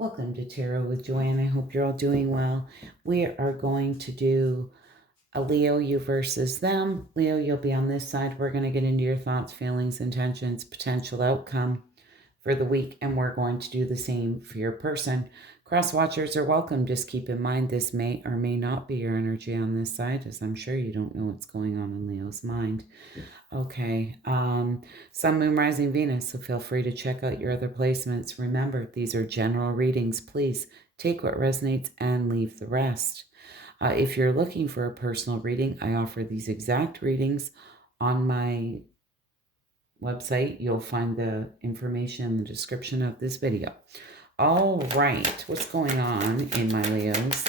Welcome to Tarot with Joanne. I hope you're all doing well. We are going to do a Leo, you versus them. Leo, you'll be on this side. We're going to get into your thoughts, feelings, intentions, potential outcome for the week, and we're going to do the same for your person. Cross watchers are welcome. Just keep in mind this may or may not be your energy on this side, as I'm sure you don't know what's going on in Leo's mind. Okay, Sun, Moon, Rising, Venus, so feel free to check out your other placements. Remember, these are general readings. Please take what resonates and leave the rest. If you're looking for a personal reading, I offer these exact readings on my website. You'll find the information in the description of this video. All right, what's going on in my Leos?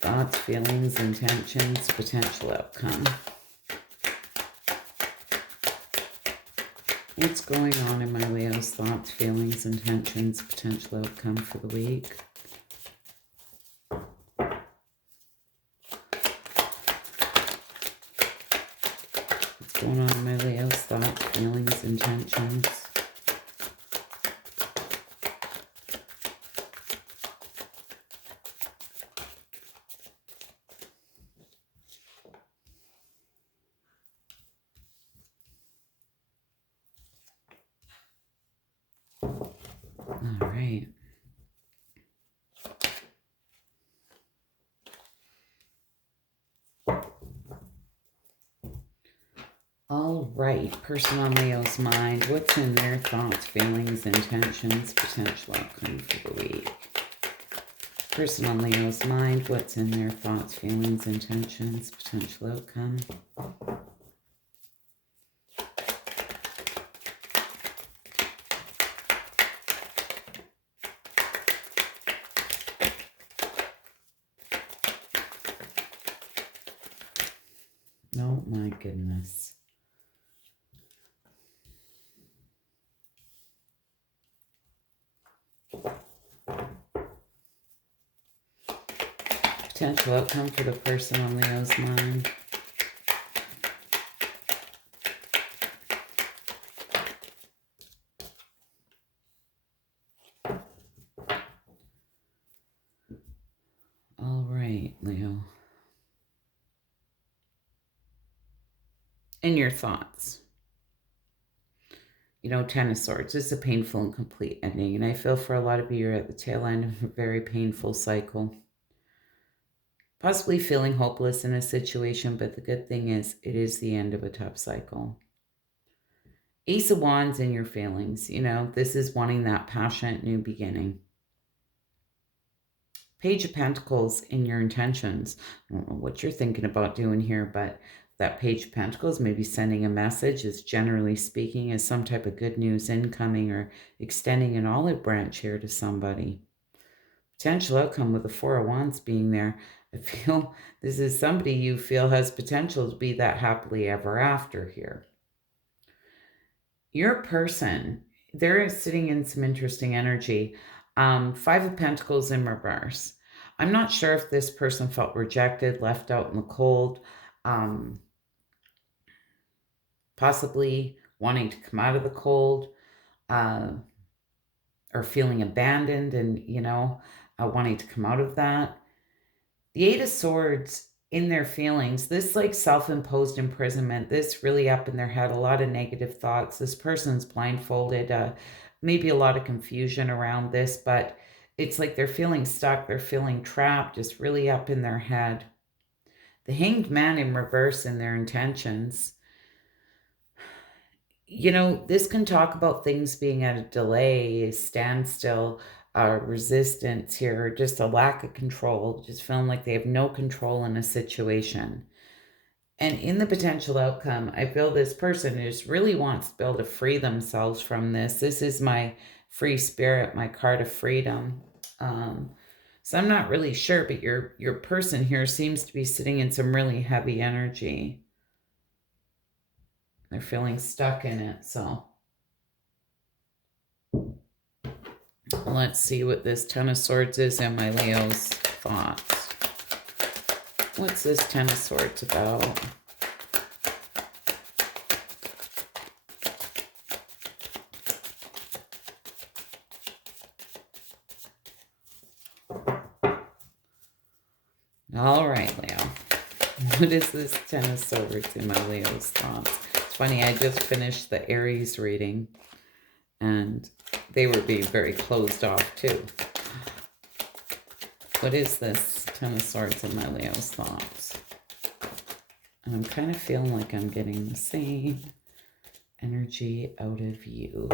Thoughts, feelings, intentions, potential outcome. What's going on in my Leo's thoughts, feelings, intentions, potential outcome for the week? What's going on in my Leo's thoughts, feelings, intentions? All right. All right, person on Leo's mind, what's in their thoughts, feelings, intentions, potential outcome for the week? Person on Leo's mind, what's in their thoughts, feelings, intentions, potential outcome? Oh my goodness. Potential outcome for the person on Leo's mind. All right, Leo. And your thoughts. You know, Ten of Swords is a painful and complete ending. And I feel for a lot of you, you're at the tail end of a very painful cycle. Possibly feeling hopeless in a situation, but the good thing is it is the end of a tough cycle. Ace of Wands in your feelings. You know, this is wanting that passionate new beginning. Page of Pentacles in your intentions. I don't know what you're thinking about doing here, but that Page of Pentacles, maybe sending a message, is generally speaking as some type of good news incoming or extending an olive branch here to somebody. Potential outcome with the Four of Wands being there. I feel this is somebody you feel has potential to be that happily ever after here. Your person, they're sitting in some interesting energy. Five of Pentacles in reverse. I'm not sure if this person felt rejected, left out in the cold, possibly wanting to come out of the cold, or feeling abandoned and, you know, wanting to come out of that. The Eight of Swords in their feelings, this like self-imposed imprisonment, this really up in their head, a lot of negative thoughts. This person's blindfolded, maybe a lot of confusion around this, but it's like they're feeling stuck, they're feeling trapped, just really up in their head. The Hanged Man in reverse in their intentions. You know, this can talk about things being at a delay, a standstill, resistance here, just a lack of control, just feeling like they have no control in a situation. And in the potential outcome, I feel this person just really wants to be able to free themselves from this. This is my free spirit, my card of freedom. So I'm not really sure, but your person here seems to be sitting in some really heavy energy. They're feeling stuck in it, so let's see what this Ten of Swords is in my Leo's thoughts. What's this Ten of Swords about? All right, Leo. What is this Ten of Swords in my Leo's thoughts? It's funny, I just finished the Aries reading, and they were being very closed off, too. What is this Ten of Swords in my Leo's thoughts? And I'm kind of feeling like I'm getting the same energy out of you.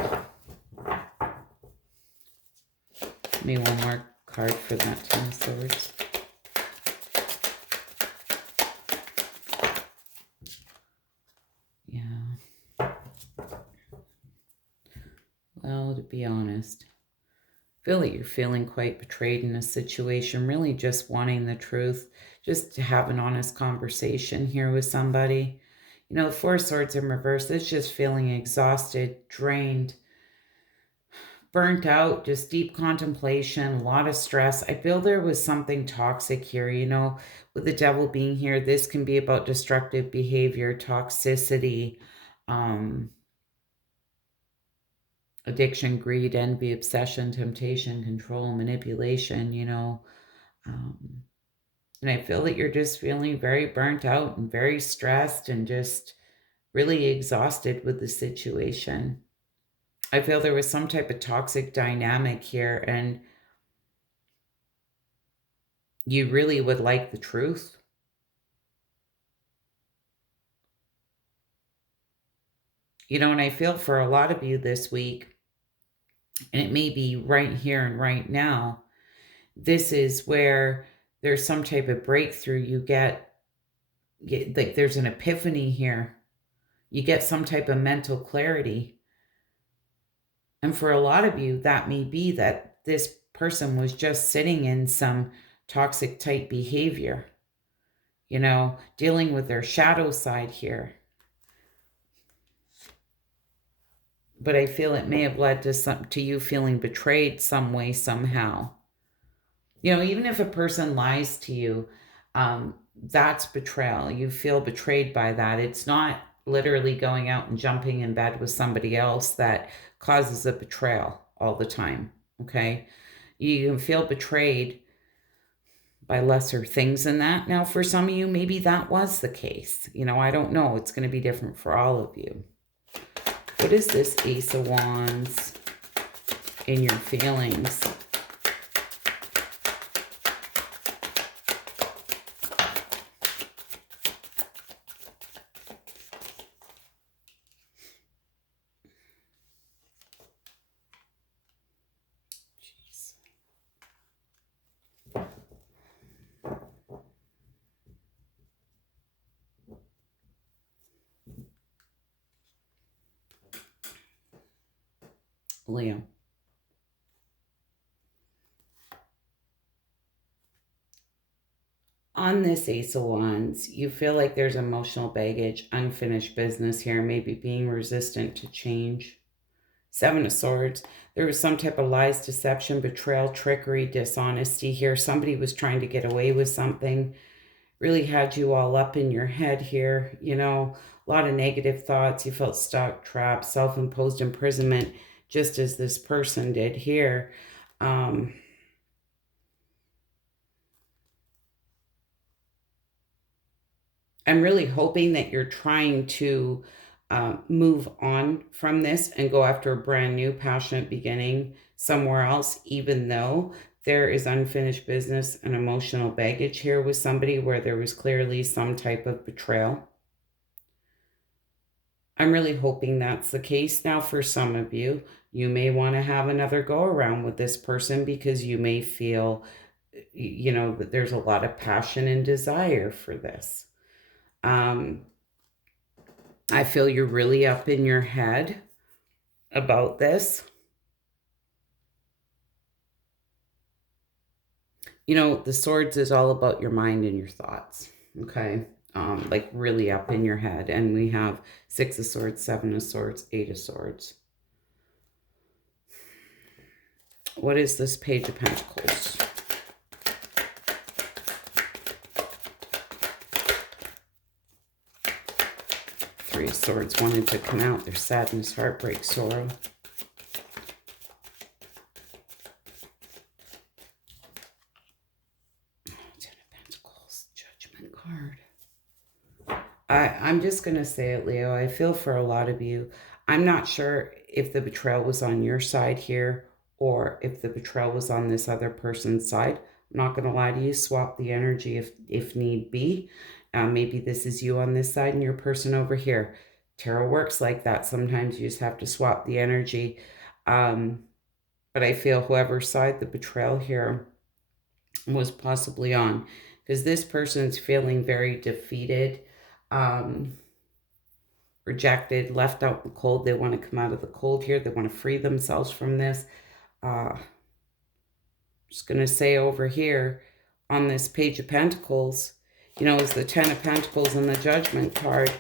Give me one more card for that Ten of Swords. Yeah. Well, to be honest, I feel that you're feeling quite betrayed in a situation, really just wanting the truth, just to have an honest conversation here with somebody. You know, the Four of Swords in reverse, it's just feeling exhausted, drained, burnt out, just deep contemplation, a lot of stress. I feel there was something toxic here, you know, with the Devil being here. This can be about destructive behavior, toxicity, addiction, greed, envy, obsession, temptation, control, manipulation, you know. And I feel that you're just feeling very burnt out and very stressed and just really exhausted with the situation. I feel there was some type of toxic dynamic here, and you really would like the truth. You know, and I feel for a lot of you this week, and it may be right here and right now, this is where there's some type of breakthrough. You get like there's an epiphany here. You get some type of mental clarity. And for a lot of you, that may be that this person was just sitting in some toxic type behavior, you know, dealing with their shadow side here. But I feel it may have led to you feeling betrayed some way, somehow. You know, even if a person lies to you, that's betrayal. You feel betrayed by that. It's not literally going out and jumping in bed with somebody else that causes a betrayal all the time, okay? You can feel betrayed by lesser things than that. Now, for some of you, maybe that was the case. You know, I don't know. It's going to be different for all of you. What is this Ace of Wands in your feelings? Jeez. Leo. On this Ace of Wands, you feel like there's emotional baggage, unfinished business here, maybe being resistant to change. Seven of Swords, there was some type of lies, deception, betrayal, trickery, dishonesty here. Somebody was trying to get away with something, really had you all up in your head here, you know, a lot of negative thoughts. You felt stuck, trapped, self-imposed imprisonment, just as this person did here. I'm really hoping that you're trying to move on from this and go after a brand new passionate beginning somewhere else, even though there is unfinished business and emotional baggage here with somebody where there was clearly some type of betrayal. I'm really hoping that's the case. Now, for some of you, you may want to have another go around with this person because you may feel, you know, that there's a lot of passion and desire for this. I feel you're really up in your head about this. You know, the Swords is all about your mind and your thoughts, okay? Like really up in your head. And we have Six of Swords, Seven of Swords, Eight of Swords. What is this Page of Pentacles? Three of Swords wanted to come out. There's sadness, heartbreak, sorrow. Ten of Pentacles. card. I'm just going to say it, Leo. I feel for a lot of you. I'm not sure if the betrayal was on your side here or if the betrayal was on this other person's side. I'm not going to lie to you. Swap the energy if need be. Maybe this is you on this side and your person over here. Tarot works like that. Sometimes you just have to swap the energy. But I feel whoever's side the betrayal here was possibly on, because this person's feeling very defeated, rejected, left out in the cold. They want to come out of the cold here. They want to free themselves from this. Just going to say over here on this Page of Pentacles, you know, is the Ten of Pentacles and the Judgment card.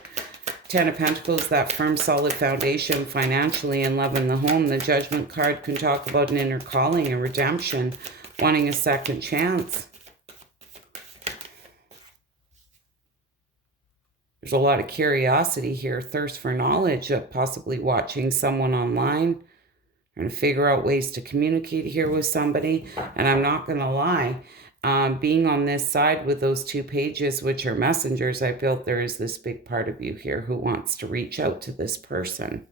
Ten of Pentacles, that firm, solid foundation financially and love in the home. The Judgment card can talk about an inner calling, a redemption, wanting a second chance. There's a lot of curiosity here, thirst for knowledge, of possibly watching someone online, trying to figure out ways to communicate here with somebody. And I'm not going to lie, being on this side with those two pages, which are messengers, I feel there is this big part of you here who wants to reach out to this person.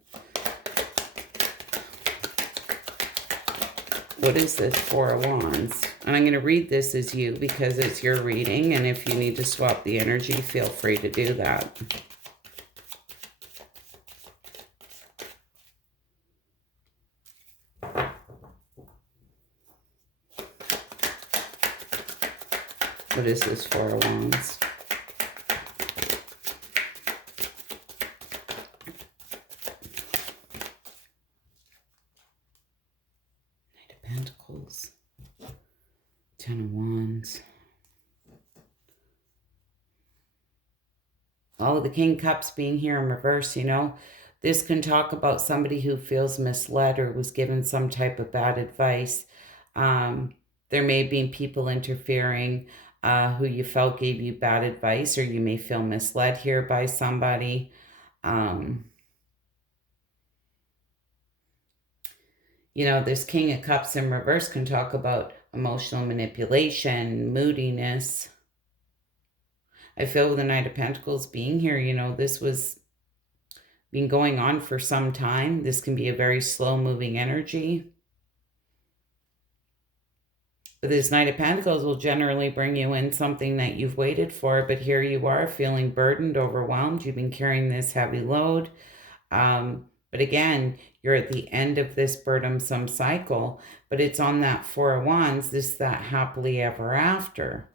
What is this Four of Wands? And I'm going to read this as you because it's your reading. And if you need to swap the energy, feel free to do that. What is this Four of Wands? Knight of Pentacles. Ten of Wands. Oh, the King of Cups being here in reverse, you know. This can talk about somebody who feels misled or was given some type of bad advice. There may have been people interfering who you felt gave you bad advice, or you may feel misled here by somebody. You know, this King of Cups in reverse can talk about emotional manipulation, moodiness. I feel with the Knight of Pentacles being here, you know, this was been going on for some time. This can be a very slow-moving energy. But this Knight of Pentacles will generally bring you in something that you've waited for, but here you are feeling burdened, overwhelmed. You've been carrying this heavy load. But again, you're at the end of this burdensome cycle, but it's on that Four of Wands, that happily ever after.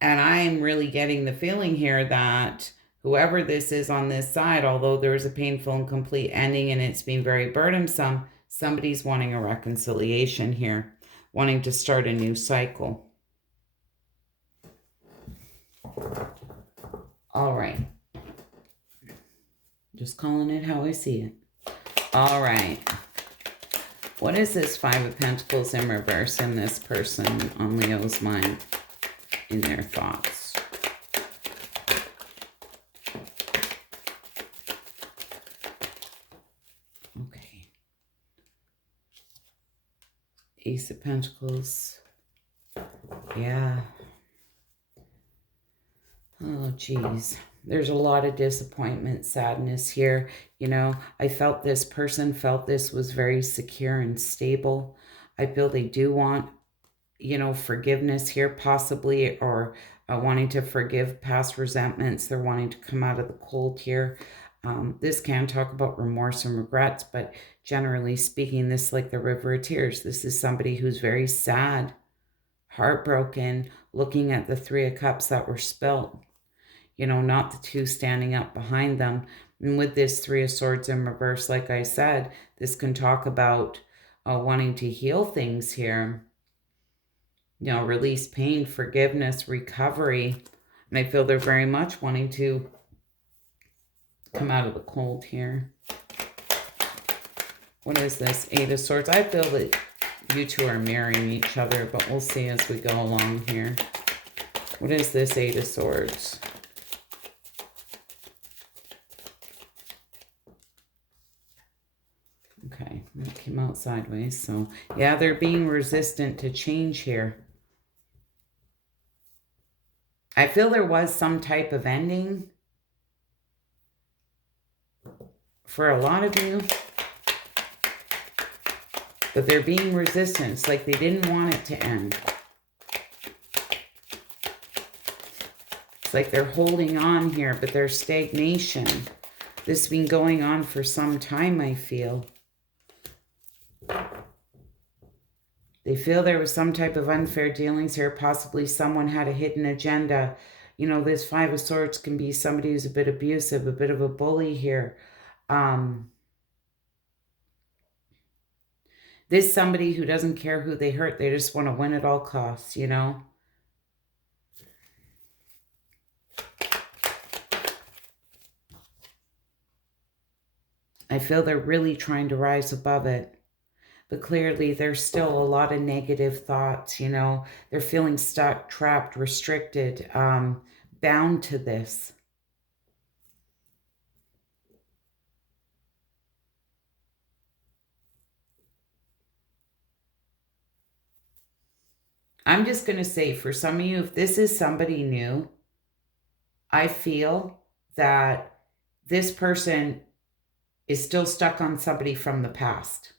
And I'm really getting the feeling here that whoever this is on this side, although there's a painful and complete ending and it's been very burdensome, somebody's wanting a reconciliation here, wanting to start a new cycle. All right. Just calling it how I see it. All right. What is this Five of Pentacles in reverse in this person on Leo's mind, in their thoughts? Okay. Ace of Pentacles. Yeah. Oh, geez. There's a lot of disappointment, sadness here. You know, I felt this person felt this was very secure and stable. I feel they do want, you know, forgiveness here possibly, or wanting to forgive past resentments. They're wanting to come out of the cold here. This can talk about remorse and regrets, but generally speaking, this like the River of Tears. This is somebody who's very sad, heartbroken, looking at the Three of Cups that were spilt. You know, not the two standing up behind them. And with this Three of Swords in reverse, like I said, this can talk about wanting to heal things here. You know, release pain, forgiveness, recovery. And I feel they're very much wanting to come out of the cold here. What is this? Eight of Swords. I feel that you two are marrying each other, but we'll see as we go along here. What is this Eight of Swords? Okay, that came out sideways. So, yeah, they're being resistant to change here. I feel there was some type of ending for a lot of you, but they're being resistant, like they didn't want it to end. It's like they're holding on here, but there's stagnation. This has been going on for some time, I feel. They feel there was some type of unfair dealings here. Possibly someone had a hidden agenda. You know, this Five of Swords can be somebody who's a bit abusive, a bit of a bully here. This somebody who doesn't care who they hurt. They just want to win at all costs, you know. I feel they're really trying to rise above it. But clearly there's still a lot of negative thoughts, you know. They're feeling stuck, trapped, restricted, bound to this. I'm just going to say, for some of you, if this is somebody new, I feel that this person is still stuck on somebody from the past.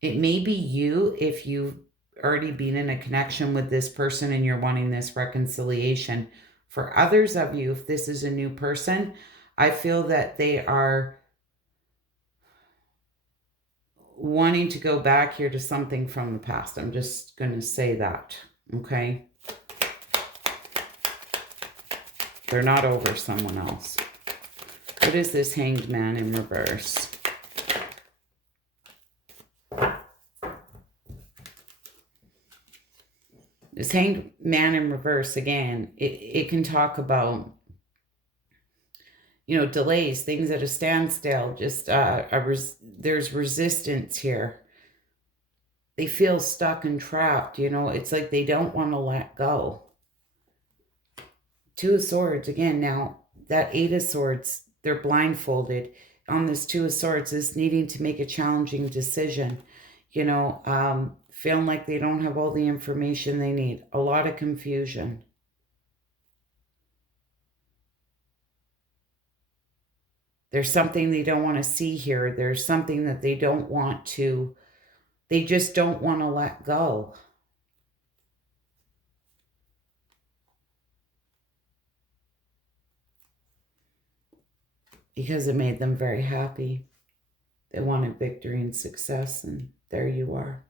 It may be you if you've already been in a connection with this person and you're wanting this reconciliation. For others of you, if this is a new person, I feel that they are wanting to go back here to something from the past. I'm just going to say that, okay? They're not over someone else. What is this Hanged Man in reverse? This Hanged Man in reverse, again, it can talk about, you know, delays, things at a standstill, just there's resistance here. They feel stuck and trapped, you know, it's like they don't want to let go. Two of Swords, again, now that Eight of Swords, they're blindfolded. On this Two of Swords is needing to make a challenging decision, you know, feeling like they don't have all the information they need. A lot of confusion. There's something they don't want to see here. There's something that they don't want to, they just don't want to let go. Because it made them very happy. They wanted victory and success, and there you are.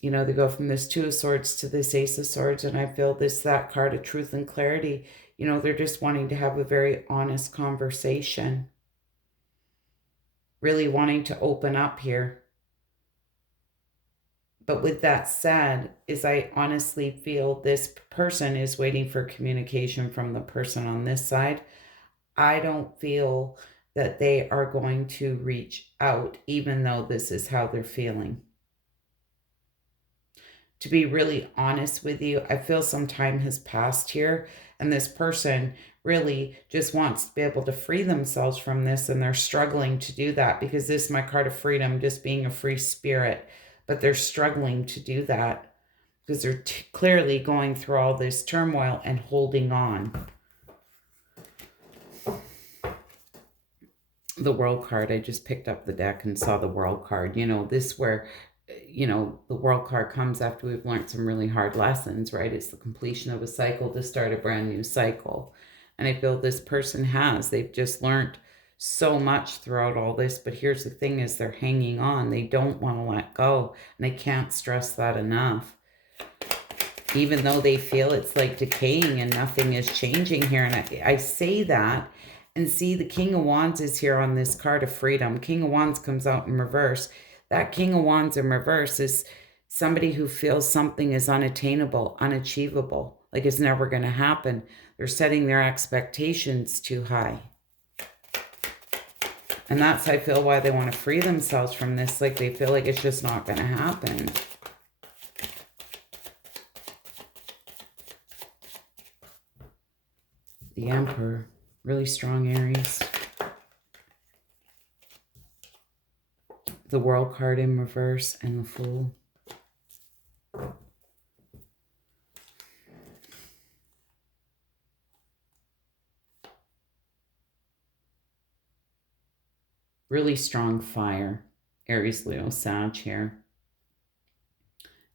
You know, they go from this Two of Swords to this Ace of Swords, and I feel that card of truth and clarity. You know, they're just wanting to have a very honest conversation. Really wanting to open up here. But with that said, I honestly feel this person is waiting for communication from the person on this side. I don't feel that they are going to reach out, even though this is how they're feeling. To be really honest with you, I feel some time has passed here, and this person really just wants to be able to free themselves from this, and they're struggling to do that because this is my card of freedom, just being a free spirit, but they're struggling to do that because they're clearly going through all this turmoil and holding on. The World card, I just picked up the deck and saw the World card. You know, this where, you know, the World card comes after we've learned some really hard lessons, right? It's the completion of a cycle to start a brand new cycle. And I feel this person has. They've just learned so much throughout all this. But here's the thing is they're hanging on. They don't want to let go. And I can't stress that enough. Even though they feel it's like decaying and nothing is changing here. And I say that. And see, the King of Wands is here on this card of freedom. King of Wands comes out in reverse. That King of Wands in reverse is somebody who feels something is unattainable, unachievable, like it's never going to happen. They're setting their expectations too high. And that's, I feel, why they want to free themselves from this. Like they feel like it's just not going to happen. The Emperor. Really strong Aries. The World card in reverse and the Fool. Really strong fire. Aries, Leo, Sag here.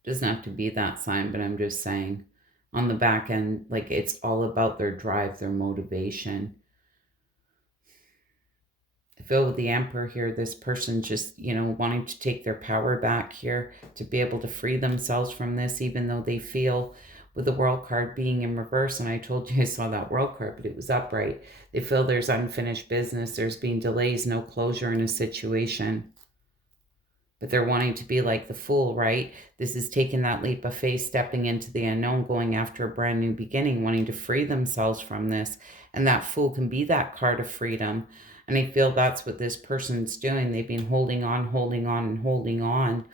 Doesn't have to be that sign, but I'm just saying on the back end, like it's all about their drive, their motivation. I feel with the Emperor here, this person just, wanting to take their power back here, to be able to free themselves from this, even though they feel with the World card being in reverse, and I told you I saw that World card, but it was upright. They feel there's unfinished business, there's been delays, no closure in a situation. But they're wanting to be like the Fool, right? This is taking that leap of faith, stepping into the unknown, going after a brand new beginning, wanting to free themselves from this. And that Fool can be that card of freedom. And I feel that's what this person's doing. They've been holding on, holding on, and holding on.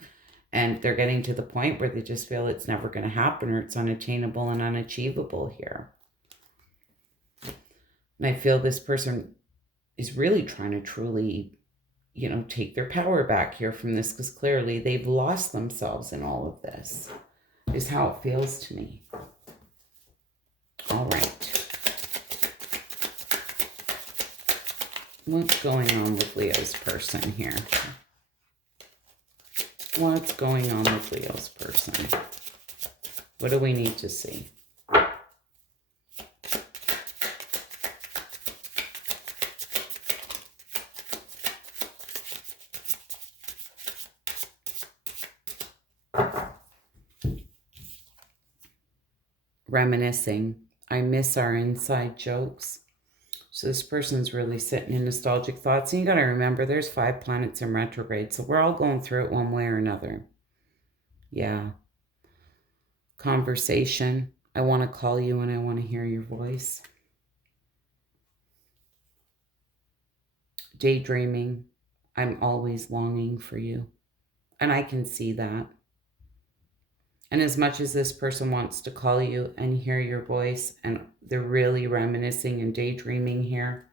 And they're getting to the point where they just feel it's never going to happen, or it's unattainable and unachievable here. And I feel this person is really trying to truly take their power back here from this, because clearly they've lost themselves in all of this, is how it feels to me. All right. What's going on with Leo's person here? What's going on with Leo's person? What do we need to see? Reminiscing. I miss our inside jokes. So this person's really sitting in nostalgic thoughts. And you got to remember, there's 5 planets in retrograde. So we're all going through it one way or another. Yeah. Conversation. I want to call you and I want to hear your voice. Daydreaming. I'm always longing for you. And I can see that. And as much as this person wants to call you and hear your voice, and they're really reminiscing and daydreaming here,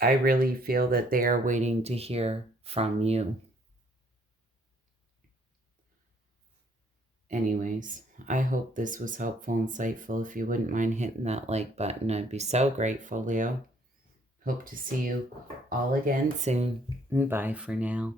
I really feel that they are waiting to hear from you. Anyways, I hope this was helpful, insightful. If you wouldn't mind hitting that like button, I'd be so grateful, Leo. Hope to see you all again soon. Bye for now.